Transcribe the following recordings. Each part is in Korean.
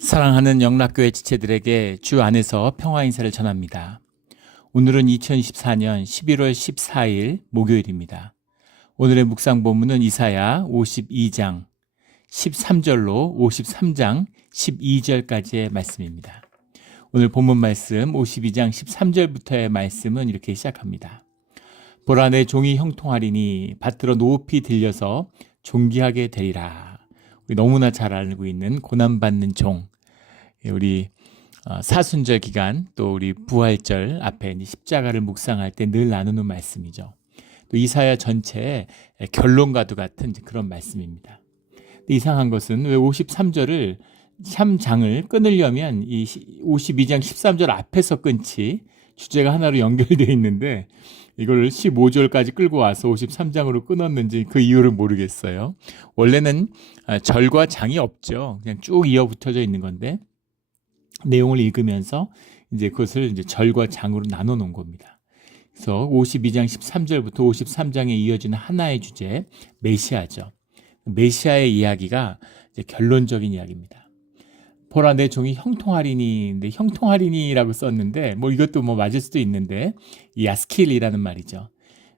사랑하는 영락교회 지체들에게 주 안에서 평화 인사를 전합니다. 오늘은 2024년 11월 14일 목요일입니다. 오늘의 묵상 본문은 이사야 52장 13절로 53장 12절까지의 말씀입니다. 오늘 본문 말씀 52장 13절부터의 말씀은 이렇게 시작합니다. 보라, 내 종이 형통하리니 밭들어 높이 들려서 존귀하게 되리라. 우리 너무나 잘 알고 있는 고난받는 종, 우리 사순절 기간 또 우리 부활절 앞에 십자가를 묵상할 때 늘 나누는 말씀이죠. 또 이사야 전체의 결론과도 같은 그런 말씀입니다. 이상한 것은 왜 53절을 참 장을 끊으려면 이 52장 13절 앞에서 끊지, 주제가 하나로 연결되어 있는데 이걸 15절까지 끌고 와서 53장으로 끊었는지 그 이유를 모르겠어요. 원래는 절과 장이 없죠. 그냥 쭉 이어 붙어져 있는 건데 내용을 읽으면서 이제 그것을 이제 절과 장으로 나눠 놓은 겁니다. 그래서 52장 13절부터 53장에 이어지는 하나의 주제, 메시아죠. 메시아의 이야기가 이제 결론적인 이야기입니다. 보라, 내 종이 형통하리니, 근데 형통하리니라고 썼는데 뭐 이것도 뭐 맞을 수도 있는데 이 야스킬이라는 말이죠.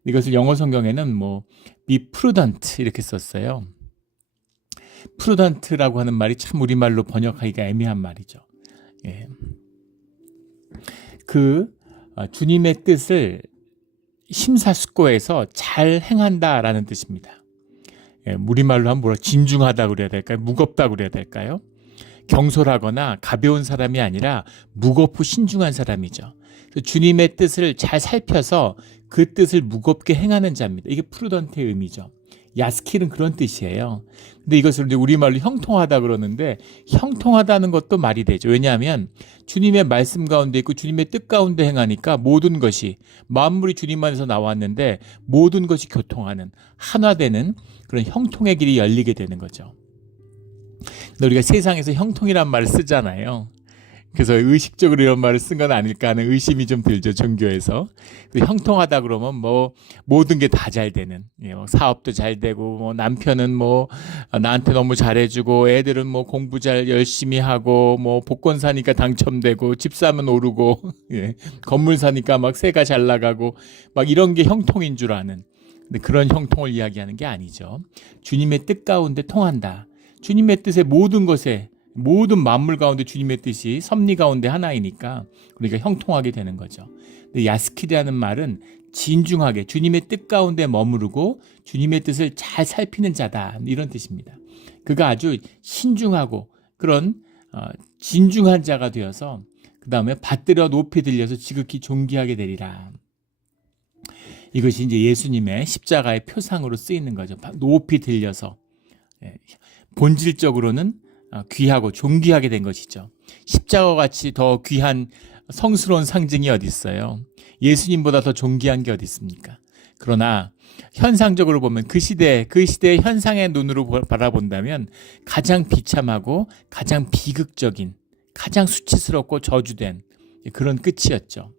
이것을 영어 성경에는 뭐 be prudent 이렇게 썼어요. prudent라고 하는 말이 참 우리말로 번역하기가 애매한 말이죠. 예. 주님의 뜻을 심사숙고해서 잘 행한다라는 뜻입니다. 예, 우리말로 하면 뭐라 진중하다고 그래야 될까요? 무겁다고 그래야 될까요? 경솔하거나 가벼운 사람이 아니라 무겁고 신중한 사람이죠. 주님의 뜻을 잘 살펴서 그 뜻을 무겁게 행하는 자입니다. 이게 프루던트의 의미죠. 야스킬은 그런 뜻이에요. 근데 이것을 이제 우리말로 형통하다 그러는데 형통하다는 것도 말이 되죠. 왜냐하면 주님의 말씀 가운데 있고 주님의 뜻 가운데 행하니까 모든 것이, 만물이 주님 안에서 나왔는데 모든 것이 교통하는, 하나되는 그런 형통의 길이 열리게 되는 거죠. 우리가 세상에서 형통이란 말을 쓰잖아요. 그래서 의식적으로 이런 말을 쓴 건 아닐까 하는 의심이 좀 들죠, 종교에서. 형통하다 그러면 뭐 모든 게 다 잘 되는, 사업도 잘 되고, 뭐 남편은 뭐 나한테 너무 잘해주고, 애들은 뭐 공부 잘 열심히 하고, 뭐 복권 사니까 당첨되고, 집 사면 오르고, 건물 사니까 막 세가 잘 나가고, 막 이런 게 형통인 줄 아는. 근데 그런 형통을 이야기하는 게 아니죠. 주님의 뜻 가운데 통한다. 주님의 뜻의 모든 것에, 모든 만물 가운데 주님의 뜻이 섭리 가운데 하나이니까 우리가 형통하게 되는 거죠. 근데 야스키라는 말은 진중하게 주님의 뜻 가운데 머무르고 주님의 뜻을 잘 살피는 자다, 이런 뜻입니다. 그가 아주 신중하고 그런 진중한 자가 되어서 그 다음에 받들어 높이 들려서 지극히 존귀하게 되리라. 이것이 이제 예수님의 십자가의 표상으로 쓰이는 거죠. 높이 들려서. 본질적으로는 귀하고 존귀하게 된 것이죠. 십자가와 같이 더 귀한 성스러운 상징이 어디 있어요? 예수님보다 더 존귀한 게 어디 있습니까? 그러나 현상적으로 보면 그 시대의 현상의 눈으로 바라본다면 가장 비참하고 가장 비극적인, 가장 수치스럽고 저주된 그런 끝이었죠.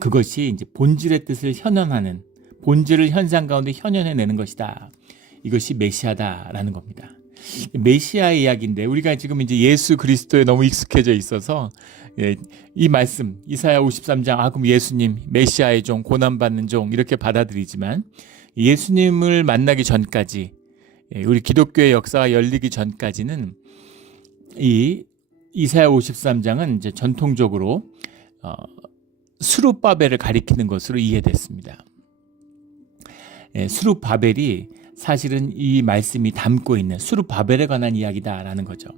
그것이 이제 본질의 뜻을 현현하는, 본질을 현상 가운데 현현해내는 것이다. 이것이 메시아다라는 겁니다. 메시아의 이야기인데 우리가 지금 이제 예수 그리스도에 너무 익숙해져 있어서 이 말씀 이사야 53장, 그럼 예수님 메시아의 종, 고난받는 종 이렇게 받아들이지만 예수님을 만나기 전까지, 우리 기독교의 역사가 열리기 전까지는 이 이사야 53장은 이제 전통적으로 스룹바벨을 가리키는 것으로 이해됐습니다. 스룹바벨이 사실은 이 말씀이 담고 있는 스룹바벨에 관한 이야기다라는 거죠.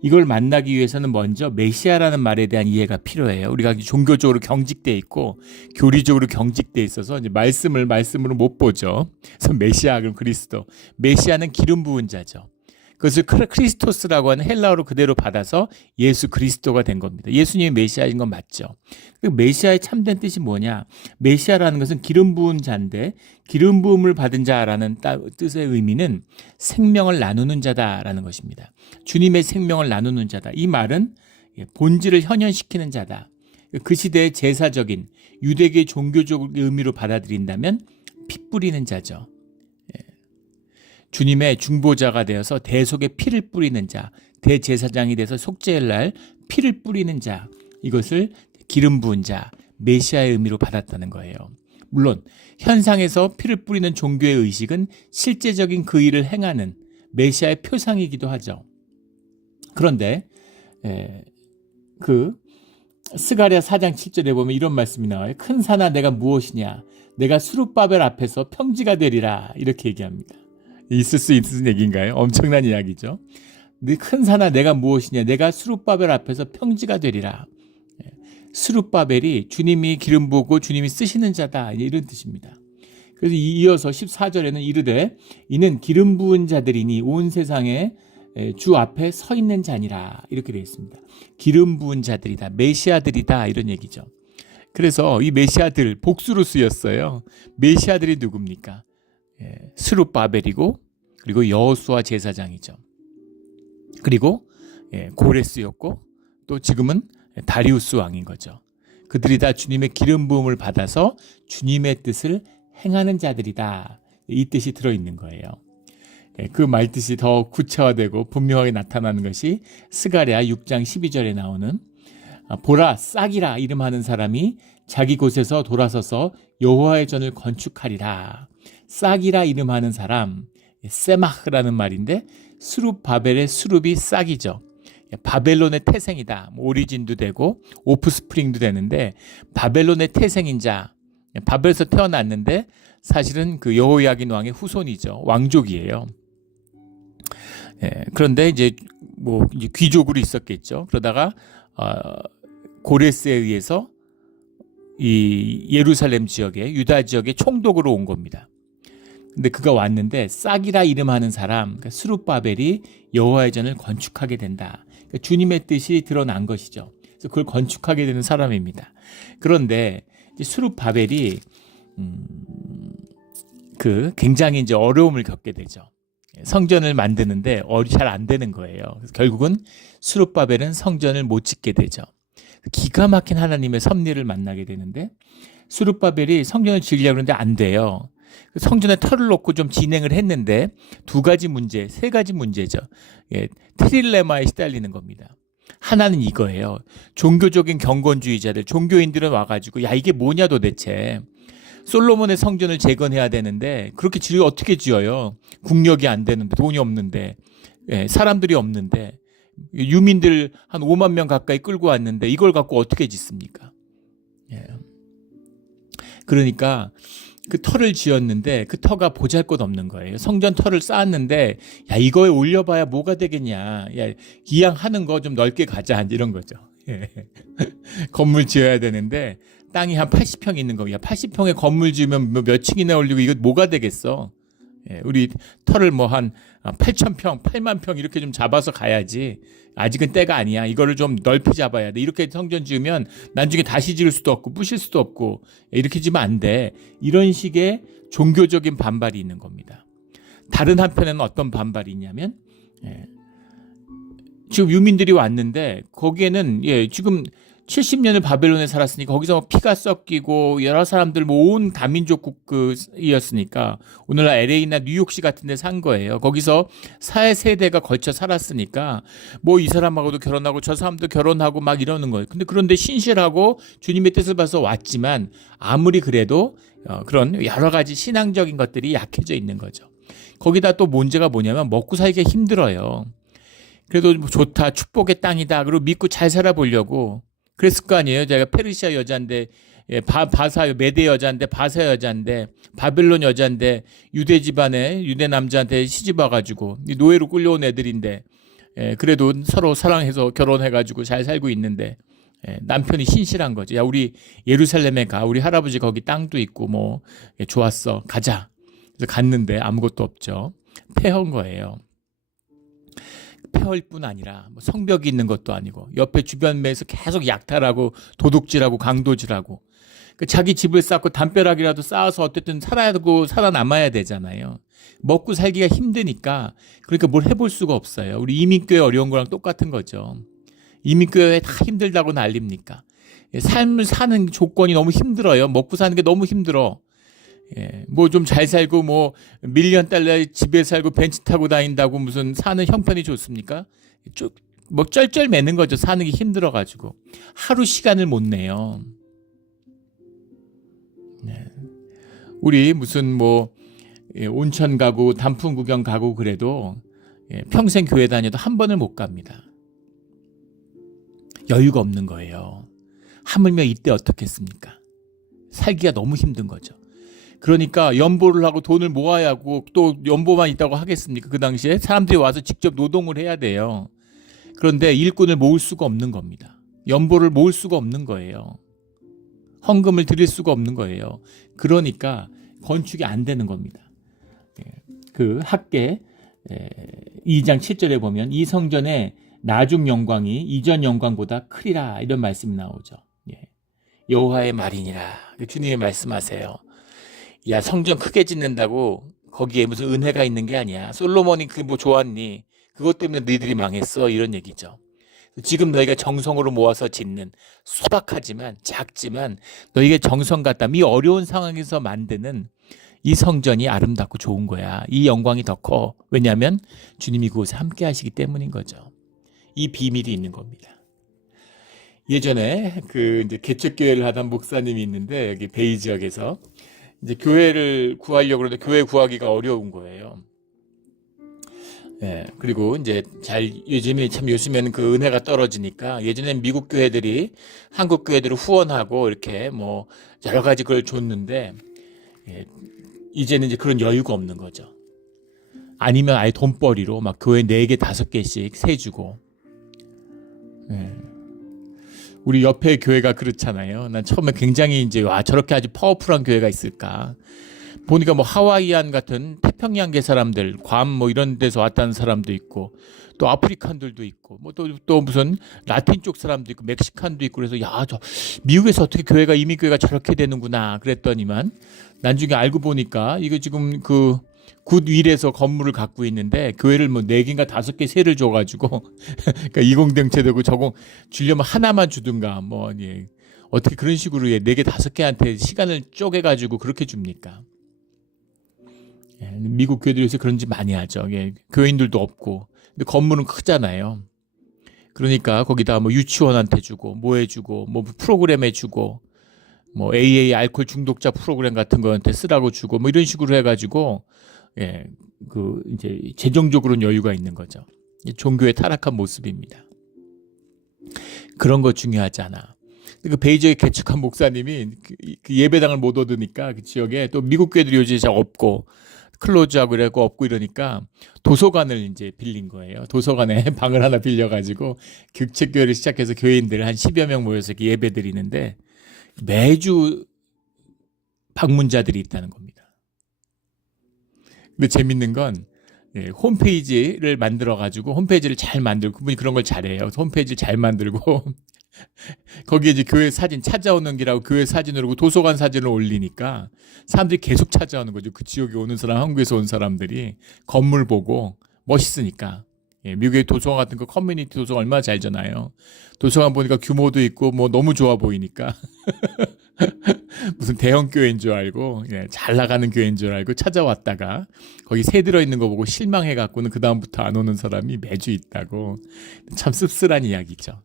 이걸 만나기 위해서는 먼저 메시아라는 말에 대한 이해가 필요해요. 우리가 종교적으로 경직돼 있고 교리적으로 경직돼 있어서 이제 말씀으로 못 보죠. 그래서 메시아, 그럼 그리스도. 메시아는 기름 부은 자죠. 그것을 크리스토스라고 하는 헬라어로 그대로 받아서 예수 그리스도가 된 겁니다. 예수님이 메시아인 건 맞죠. 메시아의 참된 뜻이 뭐냐? 메시아라는 것은 기름 부은 자인데 기름 부음을 받은 자라는 뜻의 의미는 생명을 나누는 자다라는 것입니다. 주님의 생명을 나누는 자다. 이 말은 본질을 현현시키는 자다. 그 시대의 제사적인 유대계 종교적 의미로 받아들인다면 피 뿌리는 자죠. 주님의 중보자가 되어서 대속의 피를 뿌리는 자, 대제사장이 돼서 속죄할 날 피를 뿌리는 자, 이것을 기름 부은 자, 메시아의 의미로 받았다는 거예요. 물론 현상에서 피를 뿌리는 종교의 의식은 실제적인 그 일을 행하는 메시아의 표상이기도 하죠. 그런데 그 스가랴 4장 7절에 보면 이런 말씀이 나와요. 큰 산아 내가 무엇이냐, 내가 수룹바벨 앞에서 평지가 되리라, 이렇게 얘기합니다. 있을 수 있는 얘기인가요? 엄청난 이야기죠. 큰 산아 내가 무엇이냐, 내가 수룹바벨 앞에서 평지가 되리라. 수룹바벨이 주님이 기름 부고 주님이 쓰시는 자다, 이런 뜻입니다. 그래서 이어서 14절에는 이르되 이는 기름 부은 자들이니 온 세상에 주 앞에 서 있는 자니라, 이렇게 되어 있습니다. 기름 부은 자들이다, 메시아들이다, 이런 얘기죠. 그래서 이 메시아들 복수로 쓰였어요. 메시아들이 누굽니까? 스룹바벨이고, 그리고 여호수아 제사장이죠. 그리고 고레스였고, 또 지금은 다리우스 왕인 거죠. 그들이 다 주님의 기름 부음을 받아서 주님의 뜻을 행하는 자들이다, 이 뜻이 들어있는 거예요. 그 말뜻이 더 구체화되고 분명하게 나타나는 것이 스가랴 6장 12절에 나오는 보라 싹이라 이름하는 사람이 자기 곳에서 돌아서서 여호와의 전을 건축하리라. 싹이라 이름하는 사람, 세마흐라는 말인데 스룹바벨의 스룹이 싹이죠. 바벨론의 태생이다, 오리진도 되고 오프스프링도 되는데 바벨론의 태생인 자, 바벨에서 태어났는데 사실은 그 여호야긴 왕의 후손이죠. 왕족이에요. 그런데 이제 이제 귀족으로 있었겠죠. 그러다가 고레스에 의해서 이 예루살렘 지역에, 유다 지역에 총독으로 온 겁니다. 근데 그가 왔는데 싹이라 이름하는 사람, 그러니까 스룹바벨이 여호와의 전을 건축하게 된다. 그러니까 주님의 뜻이 드러난 것이죠. 그래서 그걸 건축하게 되는 사람입니다. 그런데 이제 스룹바벨이 굉장히 이제 어려움을 겪게 되죠. 성전을 만드는데 잘 안 되는 거예요. 그래서 결국은 스룹바벨은 성전을 못 짓게 되죠. 기가 막힌 하나님의 섭리를 만나게 되는데 스룹바벨이 성전을 지으려고 하는데 안 돼요. 성전에 털을 놓고 좀 진행을 했는데 세 가지 문제죠. 트릴레마에 시달리는 겁니다. 하나는 이거예요. 종교적인 경건주의자들, 종교인들은 와가지고 야 이게 뭐냐 도대체. 솔로몬의 성전을 재건해야 되는데 그렇게 어떻게 지어요? 국력이 안 되는데, 돈이 없는데, 사람들이 없는데, 유민들 한 5만 명 가까이 끌고 왔는데 이걸 갖고 어떻게 짓습니까? 그러니까 그 터를 지었는데 그 터가 보잘것없는 거예요. 성전 터를 쌓았는데 야 이거에 올려봐야 뭐가 되겠냐. 야 기양 하는 거 좀 넓게 가자, 이런 거죠. 건물 지어야 되는데 땅이 한 80평 있는 거. 야 80평에 건물 지으면 몇 층이나 올리고 이거 뭐가 되겠어. 우리 터를 한 8,000평, 8만 평 이렇게 좀 잡아서 가야지. 아직은 때가 아니야. 이거를 좀 넓이 잡아야 돼. 이렇게 성전 지으면 나중에 다시 지을 수도 없고 부실 수도 없고 이렇게 지으면 안 돼. 이런 식의 종교적인 반발이 있는 겁니다. 다른 한편에는 어떤 반발이 있냐면 지금 유민들이 왔는데 거기에는 지금 70년을 바벨론에 살았으니까 거기서 피가 섞이고 여러 사람들 온 다민족국이었으니까 오늘날 LA나 뉴욕시 같은 데 산 거예요. 거기서 4세대가 걸쳐 살았으니까 이 사람하고도 결혼하고 저 사람도 결혼하고 막 이러는 거예요. 그런데 신실하고 주님의 뜻을 봐서 왔지만 아무리 그래도 그런 여러 가지 신앙적인 것들이 약해져 있는 거죠. 거기다 또 문제가 뭐냐면 먹고 살기가 힘들어요. 그래도 좋다, 축복의 땅이다, 그리고 믿고 잘 살아보려고 그랬을 거 아니에요. 제가 페르시아 여자인데, 메대 여자인데, 바사 여자인데, 바벨론 여자인데, 유대 집안에, 유대 남자한테 시집 와가지고, 노예로 끌려온 애들인데, 그래도 서로 사랑해서 결혼해가지고 잘 살고 있는데, 남편이 신실한 거죠. 야, 우리 예루살렘에 가. 우리 할아버지 거기 땅도 있고, 좋았어. 가자. 그래서 갔는데 아무것도 없죠. 폐허인 거예요. 폐허일 뿐 아니라 성벽이 있는 것도 아니고 옆에 주변매에서 계속 약탈하고 도둑질하고 강도질하고 자기 집을 쌓고 담벼락이라도 쌓아서 어쨌든 살아남아야 되잖아요. 먹고 살기가 힘드니까 그러니까 뭘 해볼 수가 없어요. 우리 이민교회 어려운 거랑 똑같은 거죠. 이민교회 다 힘들다고 난립니까? 삶을 사는 조건이 너무 힘들어요. 먹고 사는 게 너무 힘들어. 좀 잘 살고 $1,000,000 집에 살고 벤츠 타고 다닌다고 무슨 사는 형편이 좋습니까? 뭐 쩔쩔매는 거죠. 사는 게 힘들어가지고 하루 시간을 못 내요. 네. 우리 무슨 뭐 온천 가고 단풍 구경 가고 그래도 평생 교회 다녀도 한 번을 못 갑니다. 여유가 없는 거예요. 하물며 이때 어떻겠습니까? 살기가 너무 힘든 거죠. 그러니까 연보를 하고 돈을 모아야 하고 또 연보만 있다고 하겠습니까? 그 당시에 사람들이 와서 직접 노동을 해야 돼요. 그런데 일꾼을 모을 수가 없는 겁니다. 연보를 모을 수가 없는 거예요. 헌금을 드릴 수가 없는 거예요. 그러니까 건축이 안 되는 겁니다. 그 학계 2장 7절에 보면 이 성전의 나중 영광이 이전 영광보다 크리라 이런 말씀이 나오죠. 여호와의 말이니라. 주님이 말씀하세요. 야, 성전 크게 짓는다고 거기에 무슨 은혜가 있는 게 아니야. 솔로몬이 그게 뭐 좋았니? 그것 때문에 너희들이 망했어. 이런 얘기죠. 지금 너희가 정성으로 모아서 짓는 소박하지만 작지만 너희가 정성 갖다 이 어려운 상황에서 만드는 이 성전이 아름답고 좋은 거야. 이 영광이 더 커. 왜냐하면 주님이 그곳에 함께 하시기 때문인 거죠. 이 비밀이 있는 겁니다. 예전에 이제 개척교회를 하던 목사님이 있는데 여기 베이 지역에서 이제 교회를 구하려고 그러는데 교회 구하기가 어려운 거예요. 그리고 이제 요즘에는 그 은혜가 떨어지니까 예전엔 미국 교회들이 한국 교회들을 후원하고 이렇게 뭐 여러 가지 그걸 줬는데 이제는 이제 그런 여유가 없는 거죠. 아니면 아예 돈벌이로 막 교회 4개, 5개씩 세주고. 우리 옆에 교회가 그렇잖아요. 난 처음에 굉장히 이제 저렇게 아주 파워풀한 교회가 있을까. 보니까 뭐 하와이안 같은 태평양계 사람들, 괌 뭐 이런 데서 왔다는 사람도 있고, 또 아프리칸들도 있고, 뭐 또 무슨 라틴 쪽 사람도 있고, 멕시칸도 있고, 그래서 저 미국에서 어떻게 교회가 이민 교회가 저렇게 되는구나 그랬더니만 나중에 알고 보니까 이거 지금 그 굿윌에서 건물을 갖고 있는데 교회를 뭐 4개인가 5개 세를 줘가지고 그러니까 이공동체되고 저공 주려면 하나만 주든가 뭐 어떻게 그런 식으로 4개 5개한테 시간을 쪼개가지고 그렇게 줍니까? 미국 교회들에서 그런 짓 많이 하죠. 교인들도 없고 근데 건물은 크잖아요. 그러니까 거기다 뭐 유치원한테 주고 뭐 해주고 뭐 프로그램 해주고 뭐 AA 알코올 중독자 프로그램 같은 거한테 쓰라고 주고 뭐 이런 식으로 해가지고 이제 재정적으로는 여유가 있는 거죠. 종교의 타락한 모습입니다. 그런 거 중요하지 않아. 그 베이저에 개척한 목사님이 그 예배당을 못 얻으니까 그 지역에 또 미국 교회들이 요즘에 잘 없고 클로즈하고 이러고 없고 이러니까 도서관을 이제 빌린 거예요. 도서관에 방을 하나 빌려가지고 격책교회를 시작해서 교인들 한 10여 명 모여서 이렇게 예배 드리는데 매주 방문자들이 있다는 겁니다. 근데 재밌는 건 홈페이지를 만들어가지고 홈페이지를 잘 만들고 그분이 그런 걸 잘해요. 홈페이지를 잘 만들고 거기에 이제 교회 사진 찾아오는 길하고 교회 사진으로 도서관 사진을 올리니까 사람들이 계속 찾아오는 거죠. 그 지역에 오는 사람, 한국에서 온 사람들이 건물 보고 멋있으니까. 미국의 도서관 같은 거 커뮤니티 도서관 얼마나 잘잖아요. 도서관 보니까 규모도 있고 뭐 너무 좋아 보이니까 무슨 대형 교회인 줄 알고 잘 나가는 교회인 줄 알고 찾아왔다가 거기 새 들어있는 거 보고 실망해갖고는 그 다음부터 안 오는 사람이 매주 있다고. 참 씁쓸한 이야기죠.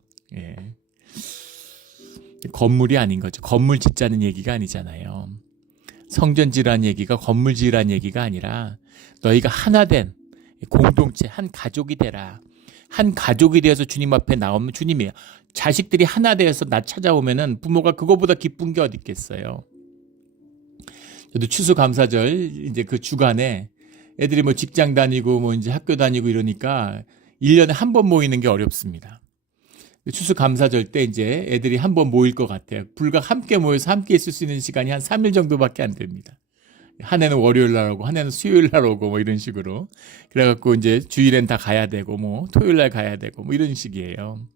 건물이 아닌 거죠. 건물 짓자는 얘기가 아니잖아요. 성전 지으라는 얘기가 건물 지으라는 얘기가 아니라 너희가 하나된 공동체 한 가족이 되라. 한 가족이 되어서 주님 앞에 나오면 주님이에요. 자식들이 하나 되어서 나 찾아오면은 부모가 그거보다 기쁜 게 어디 있겠어요. 저도 추수감사절 이제 그 주간에 애들이 뭐 직장 다니고 뭐 이제 학교 다니고 이러니까 1년에 한 번 모이는 게 어렵습니다. 추수감사절 때 이제 애들이 한 번 모일 것 같아요. 불과 함께 모여서 함께 있을 수 있는 시간이 한 3일 정도밖에 안 됩니다. 한 해는 월요일 날 오고 한 해는 수요일 날 오고 뭐 이런 식으로. 그래갖고 이제 주일엔 다 가야 되고 뭐 토요일 날 가야 되고 뭐 이런 식이에요.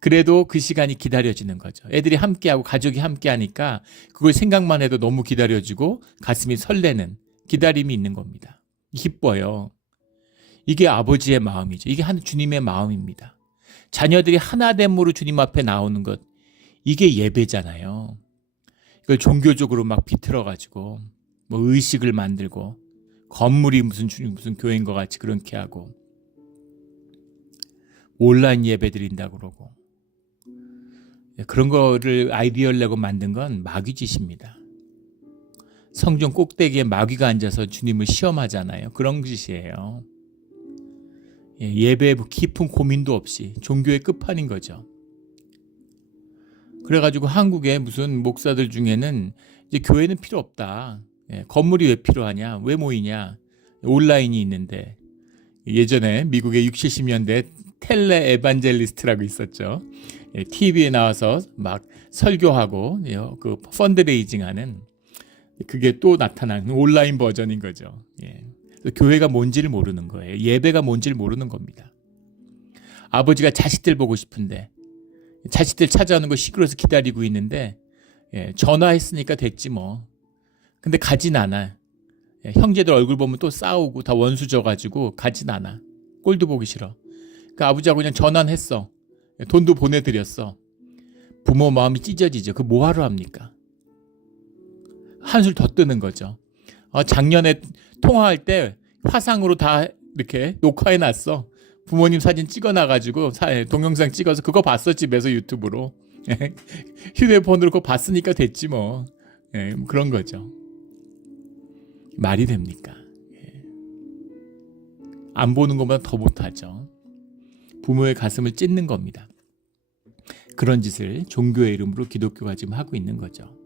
그래도 그 시간이 기다려지는 거죠. 애들이 함께하고 가족이 함께하니까 그걸 생각만 해도 너무 기다려지고 가슴이 설레는 기다림이 있는 겁니다. 기뻐요. 이게 아버지의 마음이죠. 이게 한 주님의 마음입니다. 자녀들이 하나됨으로 주님 앞에 나오는 것, 이게 예배잖아요. 이걸 종교적으로 막 비틀어가지고 뭐 의식을 만들고 건물이 무슨 교회인 것 같이 그렇게 하고 온라인 예배 드린다고 그러고. 그런 거를 아이디어를 내고 만든 건 마귀짓입니다. 성전 꼭대기에 마귀가 앉아서 주님을 시험하잖아요. 그런 짓이에요. 예배에 깊은 고민도 없이 종교의 끝판인 거죠. 그래가지고 한국의 무슨 목사들 중에는 이제 교회는 필요 없다. 건물이 왜 필요하냐? 왜 모이냐? 온라인이 있는데. 예전에 미국의 60, 70년대 텔레 에반젤리스트라고 있었죠. TV에 나와서 막 설교하고 그 펀드레이징하는, 그게 또 나타나는 온라인 버전인 거죠. 교회가 뭔지를 모르는 거예요. 예배가 뭔지를 모르는 겁니다. 아버지가 자식들 보고 싶은데 자식들 찾아오는 거 시끄러워서 기다리고 있는데 전화했으니까 됐지 뭐. 근데 가진 않아. 형제들 얼굴 보면 또 싸우고 다 원수져가지고 가진 않아. 꼴도 보기 싫어. 그 아버지하고 그냥 전화는 했어. 돈도 보내드렸어. 부모 마음이 찢어지죠. 그 뭐하러 합니까? 한술 더 뜨는 거죠. 작년에 통화할 때 화상으로 다 이렇게 녹화해놨어. 부모님 사진 찍어놔가지고 동영상 찍어서 그거 봤어. 집에서 유튜브로. 휴대폰으로 그거 봤으니까 됐지 뭐. 그런 거죠. 말이 됩니까? 안 보는 것보다 더 못하죠. 부모의 가슴을 찢는 겁니다. 그런 짓을 종교의 이름으로 기독교가 지금 하고 있는 거죠.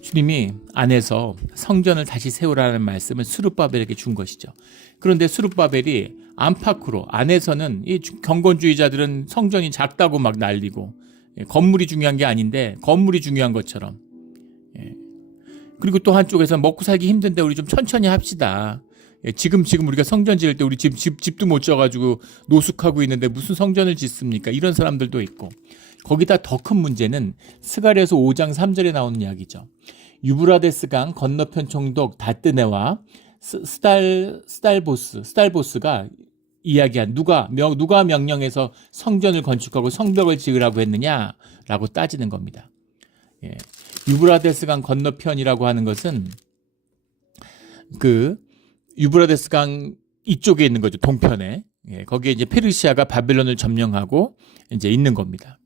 주님이 안에서 성전을 다시 세우라는 말씀을 스룹바벨에게 준 것이죠. 그런데 스룹바벨이 안팎으로, 안에서는 이 경건주의자들은 성전이 작다고 막 난리고, 건물이 중요한 게 아닌데 건물이 중요한 것처럼. 그리고 또 한쪽에서 먹고 살기 힘든데 우리 좀 천천히 합시다. 지금 우리가 성전 지을 때 우리 집도 못 져가지고 노숙하고 있는데 무슨 성전을 짓습니까? 이런 사람들도 있고. 거기다 더 큰 문제는 스가랴서 5장 3절에 나오는 이야기죠. 유브라데스 강 건너편 총독 다뜨네와 스달보스가 이야기한 누가 명령해서 성전을 건축하고 성벽을 지으라고 했느냐라고 따지는 겁니다. 유브라데스 강 건너편이라고 하는 것은 그 유브라데스 강 이쪽에 있는 거죠. 동편에. 거기에 이제 페르시아가 바벨론을 점령하고 이제 있는 겁니다.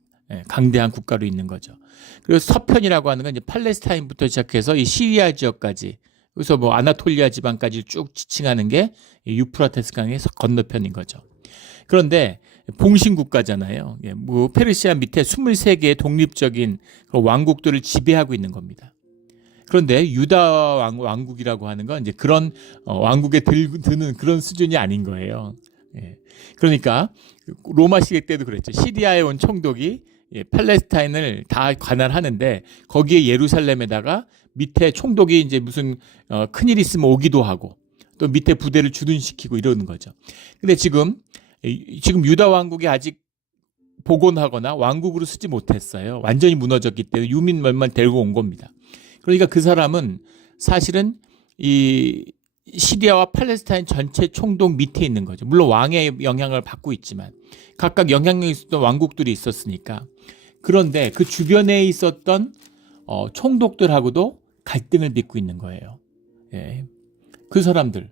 강대한 국가로 있는 거죠. 그리고 서편이라고 하는 건 이제 팔레스타인부터 시작해서 이 시리아 지역까지, 그래서 뭐 아나톨리아 지방까지 쭉 지칭하는 게 유프라테스 강의 건너편인 거죠. 그런데 봉신 국가잖아요. 뭐 페르시아 밑에 23개의 독립적인 왕국들을 지배하고 있는 겁니다. 그런데 유다 왕국이라고 하는 건 이제 그런 왕국에 드는 그런 수준이 아닌 거예요. 그러니까 로마 시대 때도 그랬죠. 시리아에 온 총독이 팔레스타인을 다 관할하는데 거기에 예루살렘에다가 밑에 총독이 이제 무슨 큰일 있으면 오기도 하고 또 밑에 부대를 주둔시키고 이러는 거죠. 근데 지금 유다 왕국이 아직 복원하거나 왕국으로 쓰지 못했어요. 완전히 무너졌기 때문에 유민멸만 데리고 온 겁니다. 그러니까 그 사람은 사실은 이 시리아와 팔레스타인 전체 총독 밑에 있는 거죠. 물론 왕의 영향을 받고 있지만 각각 영향력이 있었던 왕국들이 있었으니까. 그런데 그 주변에 있었던 총독들하고도 갈등을 빚고 있는 거예요. 그 사람들,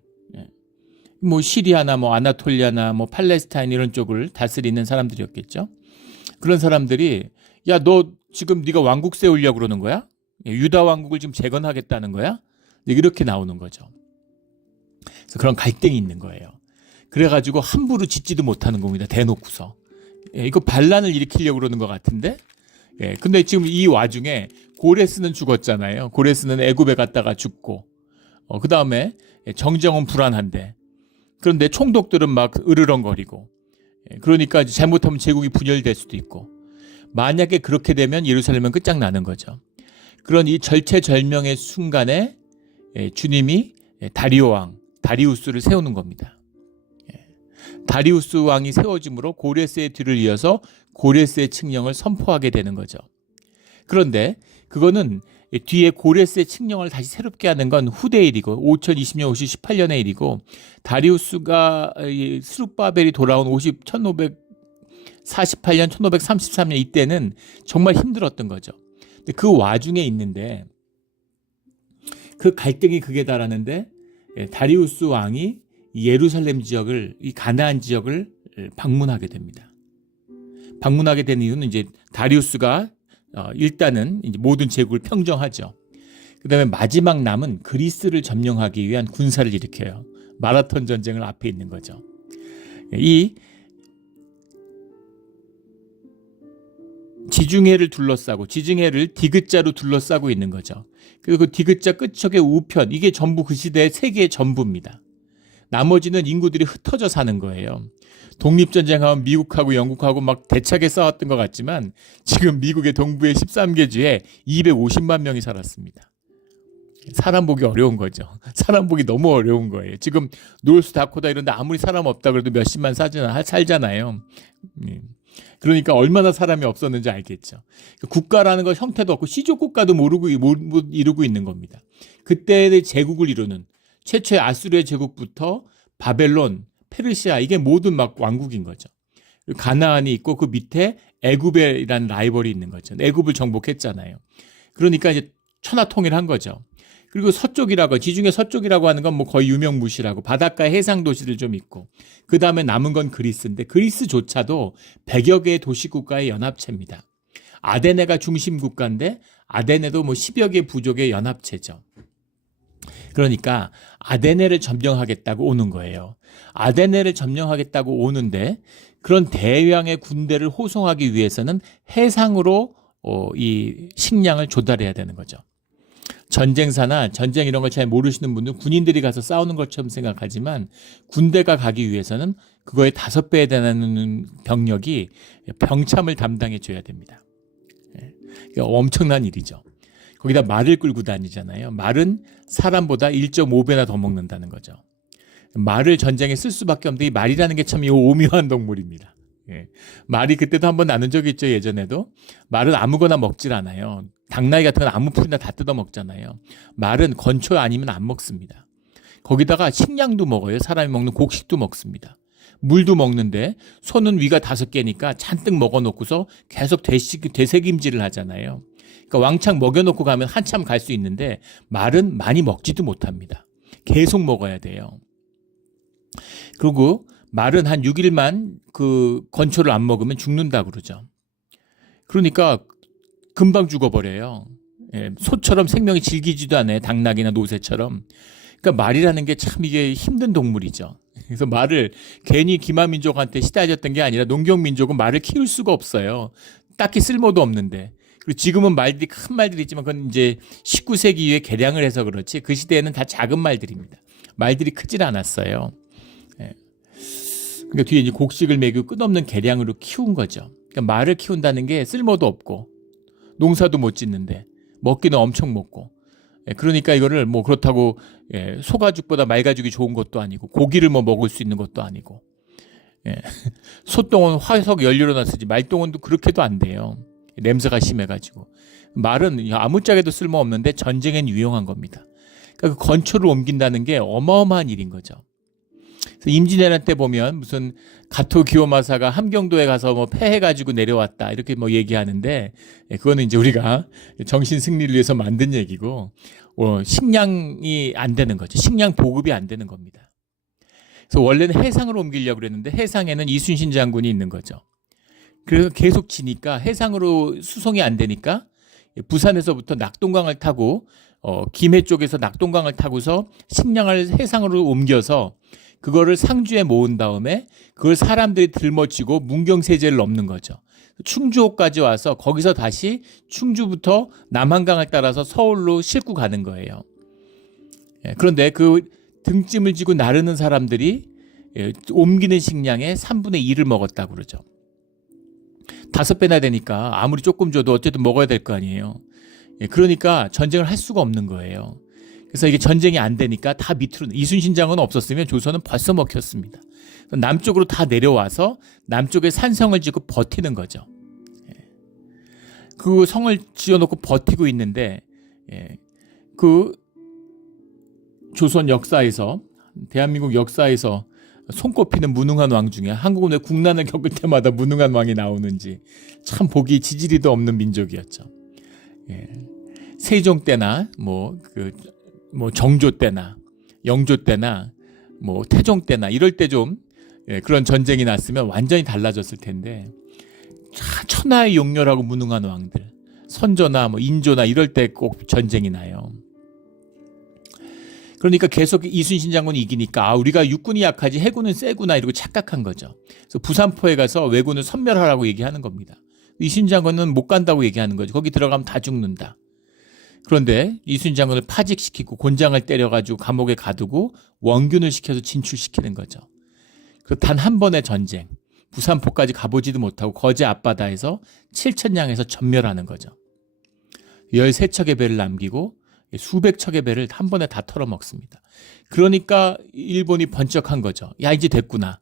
뭐 시리아나 뭐 아나톨리아나 뭐 팔레스타인 이런 쪽을 다스리는 사람들이었겠죠. 그런 사람들이 야, 너 지금 네가 왕국 세우려고 그러는 거야? 유다 왕국을 지금 재건하겠다는 거야? 이렇게 나오는 거죠. 그래서 그런 갈등이 있는 거예요. 그래가지고 함부로 짓지도 못하는 겁니다. 대놓고서. 이거 반란을 일으키려고 그러는 것 같은데. 근데 지금 이 와중에 고레스는 죽었잖아요. 고레스는 애굽에 갔다가 죽고. 그 다음에 정정은 불안한데. 그런데 총독들은 막 으르렁거리고. 그러니까 잘못하면 제국이 분열될 수도 있고. 만약에 그렇게 되면 예루살렘은 끝장나는 거죠. 그런 이 절체절명의 순간에 주님이 다리우스를 세우는 겁니다. 다리우스 왕이 세워짐으로 고레스의 뒤를 이어서 고레스의 칙령을 선포하게 되는 거죠. 그런데 그거는 뒤에 고레스의 칙령을 다시 새롭게 하는 건 후대 일이고 5020년, 5018년의 일이고 다리우스가 스룹바벨이 돌아온 1548년, 1533년 이때는 정말 힘들었던 거죠. 그 와중에 있는데 그 갈등이 극에 달하는데 다리우스 왕이 이 예루살렘 지역을, 이 가나안 지역을 방문하게 됩니다. 방문하게 된 이유는 이제 다리우스가 일단은 이제 모든 제국을 평정하죠. 그다음에 마지막 남은 그리스를 점령하기 위한 군사를 일으켜요. 마라톤 전쟁을 앞에 있는 거죠. 이 지중해를 둘러싸고, 지중해를 디귿자로 둘러싸고 있는 거죠. 그리고 그 디귿자 끝쪽의 우편, 이게 전부 그 시대의 세계의 전부입니다. 나머지는 인구들이 흩어져 사는 거예요. 독립전쟁하면 미국하고 영국하고 막 대차게 싸웠던 것 같지만 지금 미국의 동부의 13개 주에 250만 명이 살았습니다. 사람 보기 어려운 거죠. 사람 보기 너무 어려운 거예요. 지금 노스다코다 이런 데 아무리 사람 없다 그래도 몇십만 살잖아요. 그러니까 얼마나 사람이 없었는지 알겠죠. 국가라는 것 형태도 없고 시족 국가도 못 이루고 있는 겁니다. 그때의 제국을 이루는 최초의 아수르의 제국부터 바벨론, 페르시아, 이게 모든 막 왕국인 거죠. 가나안이 있고 그 밑에 애굽이라는 라이벌이 있는 거죠. 애굽을 정복했잖아요. 그러니까 이제 천하통일한 거죠. 그리고 서쪽이라고, 지중해 서쪽이라고 하는 건 뭐 거의 유명무실하고 바닷가 해상 도시들 좀 있고, 그 다음에 남은 건 그리스인데 그리스조차도 100여 개의 도시국가의 연합체입니다. 아데네가 중심 국가인데 아데네도 뭐 10여 개 부족의 연합체죠. 그러니까 아데네를 점령하겠다고 오는 거예요. 아데네를 점령하겠다고 오는데 그런 대량의 군대를 호송하기 위해서는 해상으로 이 식량을 조달해야 되는 거죠. 전쟁사나 전쟁 이런 걸 잘 모르시는 분들은 군인들이 가서 싸우는 것처럼 생각하지만 군대가 가기 위해서는 그거의 5배에 달하는 병력이 병참을 담당해 줘야 됩니다. 엄청난 일이죠. 거기다 말을 끌고 다니잖아요. 말은 사람보다 1.5배나 더 먹는다는 거죠. 말을 전쟁에 쓸 수밖에 없는데 이 말이라는 게 참 오묘한 동물입니다. 말이 그때도 한번 나눈 적이 있죠. 예전에도. 말은 아무거나 먹질 않아요. 닭나귀 같은 건 아무 풀이나 다 뜯어 먹잖아요. 말은 건초 아니면 안 먹습니다. 거기다가 식량도 먹어요. 사람이 먹는 곡식도 먹습니다. 물도 먹는데 소는 위가 5개니까 잔뜩 먹어놓고서 계속 되새김질을 하잖아요. 그러니까 왕창 먹여놓고 가면 한참 갈 수 있는데 말은 많이 먹지도 못합니다. 계속 먹어야 돼요. 그리고 말은 한 6일만 그 건초를 안 먹으면 죽는다 그러죠. 그러니까 금방 죽어버려요. 소처럼 생명이 질기지도 않아요. 닭나귀나 노새처럼. 그러니까 말이라는 게 참 이게 힘든 동물이죠. 그래서 말을 괜히 기마민족한테 시달렸던 게 아니라 농경민족은 말을 키울 수가 없어요. 딱히 쓸모도 없는데. 그리고 지금은 말들이 큰 말들이 있지만 그건 이제 19세기 이후에 개량을 해서 그렇지 그 시대에는 다 작은 말들입니다. 말들이 크질 않았어요. 그러니까 뒤에 이제 곡식을 먹이고 끝없는 개량으로 키운 거죠. 그러니까 말을 키운다는 게 쓸모도 없고 농사도 못 짓는데 먹기는 엄청 먹고, 그러니까 이거를 뭐 그렇다고 소가죽보다 말가죽이 좋은 것도 아니고 고기를 뭐 먹을 수 있는 것도 아니고, 소똥은 화석 연료로나 쓰지 말똥은 그렇게도 안 돼요. 냄새가 심해가지고. 말은 아무짝에도 쓸모없는데 전쟁엔 유용한 겁니다. 그러니까 그 건초를 옮긴다는 게 어마어마한 일인 거죠. 임진왜란 때 보면 무슨 가토 기요마사가 함경도에 가서 뭐 패해가지고 내려왔다 이렇게 뭐 얘기하는데, 그거는 이제 우리가 정신 승리를 위해서 만든 얘기고, 식량이 안 되는 거죠. 식량 보급이 안 되는 겁니다. 그래서 원래는 해상으로 옮기려고 그랬는데 해상에는 이순신 장군이 있는 거죠. 그래서 계속 지니까 해상으로 수송이 안 되니까 부산에서부터 낙동강을 타고 김해 쪽에서 낙동강을 타고서 식량을 해상으로 옮겨서 그거를 상주에 모은 다음에 그걸 사람들이 들머치고 문경세제를 넘는 거죠. 충주호까지 와서 거기서 다시 충주부터 남한강을 따라서 서울로 싣고 가는 거예요. 그런데 그 등짐을 지고 나르는 사람들이 옮기는 식량의 3분의 1을 먹었다고 그러죠. 5배나 되니까 아무리 조금 줘도 어쨌든 먹어야 될 거 아니에요. 그러니까 전쟁을 할 수가 없는 거예요. 그래서 이게 전쟁이 안 되니까 다 밑으로, 이순신 장군은 없었으면 조선은 벌써 먹혔습니다. 남쪽으로 다 내려와서 남쪽에 산성을 짓고 버티는 거죠. 그 성을 지어놓고 버티고 있는데, 그 조선 역사에서, 대한민국 역사에서 손꼽히는 무능한 왕 중에, 한국은 왜 국난을 겪을 때마다 무능한 왕이 나오는지 참 보기 지지리도 없는 민족이었죠. 세종 때나 뭐 정조 때나 영조 때나 뭐 태종 때나 이럴 때 좀 그런 전쟁이 났으면 완전히 달라졌을 텐데 천하의 용렬하고 무능한 왕들, 선조나 뭐 인조나 이럴 때 꼭 전쟁이 나요. 그러니까 계속 이순신 장군이 이기니까 우리가 육군이 약하지 해군은 세구나 이러고 착각한 거죠. 그래서 부산포에 가서 왜군을 섬멸하라고 얘기하는 겁니다. 이순신 장군은 못 간다고 얘기하는 거죠. 거기 들어가면 다 죽는다. 그런데 이순신 장군을 파직시키고 곤장을 때려가지고 감옥에 가두고 원균을 시켜서 진출시키는 거죠. 그 단 한 번의 전쟁, 부산포까지 가보지도 못하고 거제 앞바다에서 칠천량에서 전멸하는 거죠. 13척의 배를 남기고 수백 척의 배를 한 번에 다 털어먹습니다. 그러니까 일본이 번쩍한 거죠. 야, 이제 됐구나.